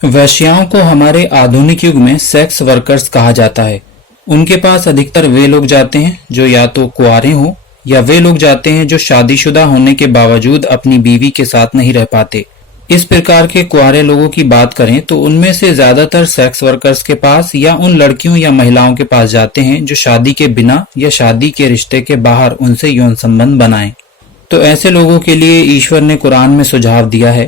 वेश्याओं को हमारे आधुनिक युग में सेक्स वर्कर्स कहा जाता है। उनके पास अधिकतर वे लोग जाते हैं जो या तो कुंवारे हों या वे लोग जाते हैं जो शादीशुदा होने के बावजूद अपनी बीवी के साथ नहीं रह पाते। इस प्रकार के कुंवारे लोगों की बात करें तो उनमें से ज्यादातर सेक्स वर्कर्स के पास या उन लड़कियों या महिलाओं के पास जाते हैं जो शादी के बिना या शादी के रिश्ते के बाहर उनसे यौन संबंध बनाएं। तो ऐसे लोगों के लिए ईश्वर ने कुरान में सुझाव दिया है,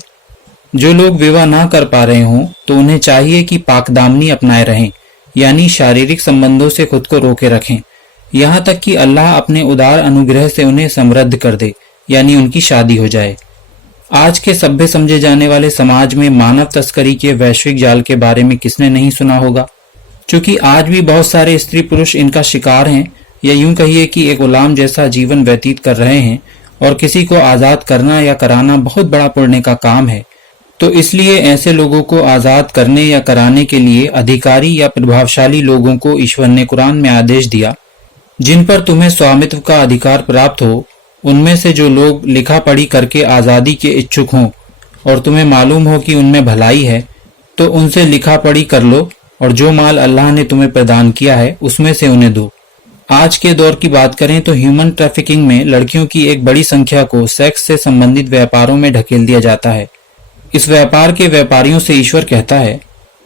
जो लोग विवाह ना कर पा रहे हों तो उन्हें चाहिए कि पाकदामनी अपनाए रहें, यानी शारीरिक संबंधों से खुद को रोके रखें, यहाँ तक कि अल्लाह अपने उदार अनुग्रह से उन्हें समृद्ध कर दे, यानी उनकी शादी हो जाए। आज के सभ्य समझे जाने वाले समाज में मानव तस्करी के वैश्विक जाल के बारे में किसने नहीं सुना होगा। क्योंकि आज भी बहुत सारे स्त्री पुरुष इनका शिकार हैं, या यूं कहिए कि एक गुलाम जैसा जीवन व्यतीत कर रहे हैं, और किसी को आजाद करना या कराना बहुत बड़ा पुण्य का काम है। तो इसलिए ऐसे लोगों को आजाद करने या कराने के लिए अधिकारी या प्रभावशाली लोगों को ईश्वर ने कुरान में आदेश दिया, जिन पर तुम्हें स्वामित्व का अधिकार प्राप्त हो, उनमें से जो लोग लिखा पढ़ी करके आजादी के इच्छुक हों और तुम्हें मालूम हो कि उनमें भलाई है, तो उनसे लिखा पढ़ी कर लो और जो माल अल्लाह ने तुम्हें प्रदान किया है उसमें से उन्हें दो। आज के दौर की बात करें तो ह्यूमन ट्रैफिकिंग में लड़कियों की एक बड़ी संख्या को सेक्स से संबंधित व्यापारों में ढकेल दिया जाता है। इस व्यापार के व्यापारियों से ईश्वर कहता है,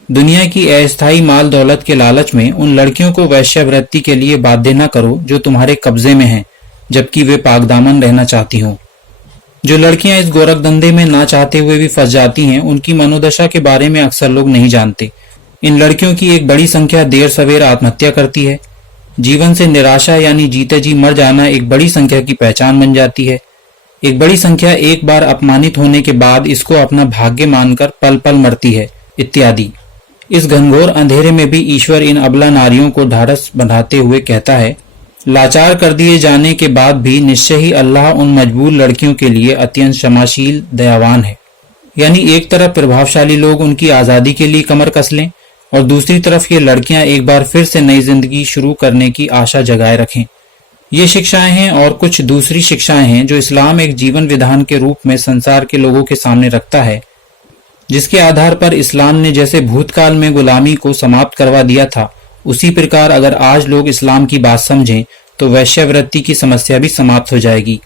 दुनिया की अस्थायी माल दौलत के लालच में उन लड़कियों को वैश्यावृत्ति के लिए बाध्य न करो जो तुम्हारे कब्जे में हैं, जबकि वे पाकदामन रहना चाहती हों। जो लड़कियां इस गोरख धंधे में ना चाहते हुए भी फंस जाती हैं, उनकी मनोदशा के बारे में अक्सर लोग नहीं जानते। इन लड़कियों की एक बड़ी संख्या देर सवेर आत्महत्या करती है। जीवन से निराशा यानी जीते जी मर जाना एक बड़ी संख्या की पहचान बन जाती है। एक बड़ी संख्या एक बार अपमानित होने के बाद इसको अपना भाग्य मानकर पल पल मरती है, इत्यादि। इस घनघोर अंधेरे में भी ईश्वर इन अबला नारियों को ढाढ़स बंधाते हुए कहता है, लाचार कर दिए जाने के बाद भी निश्चय ही अल्लाह उन मजबूर लड़कियों के लिए अत्यंत क्षमाशील दयावान है। यानी एक तरफ प्रभावशाली लोग उनकी आजादी के लिए कमर कस लें और दूसरी तरफ ये लड़कियां एक बार फिर से नई जिंदगी शुरू करने की आशा जगाए रखें। ये शिक्षाएं हैं और कुछ दूसरी शिक्षाएं हैं जो इस्लाम एक जीवन विधान के रूप में संसार के लोगों के सामने रखता है, जिसके आधार पर इस्लाम ने जैसे भूतकाल में गुलामी को समाप्त करवा दिया था, उसी प्रकार अगर आज लोग इस्लाम की बात समझें तो वैश्यावृत्ति की समस्या भी समाप्त हो जाएगी।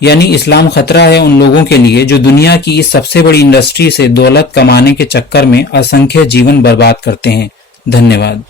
यानी इस्लाम खतरा है उन लोगों के लिए जो दुनिया की इस सबसे बड़ी इंडस्ट्री से दौलत कमाने के चक्कर में असंख्य जीवन बर्बाद करते हैं। धन्यवाद।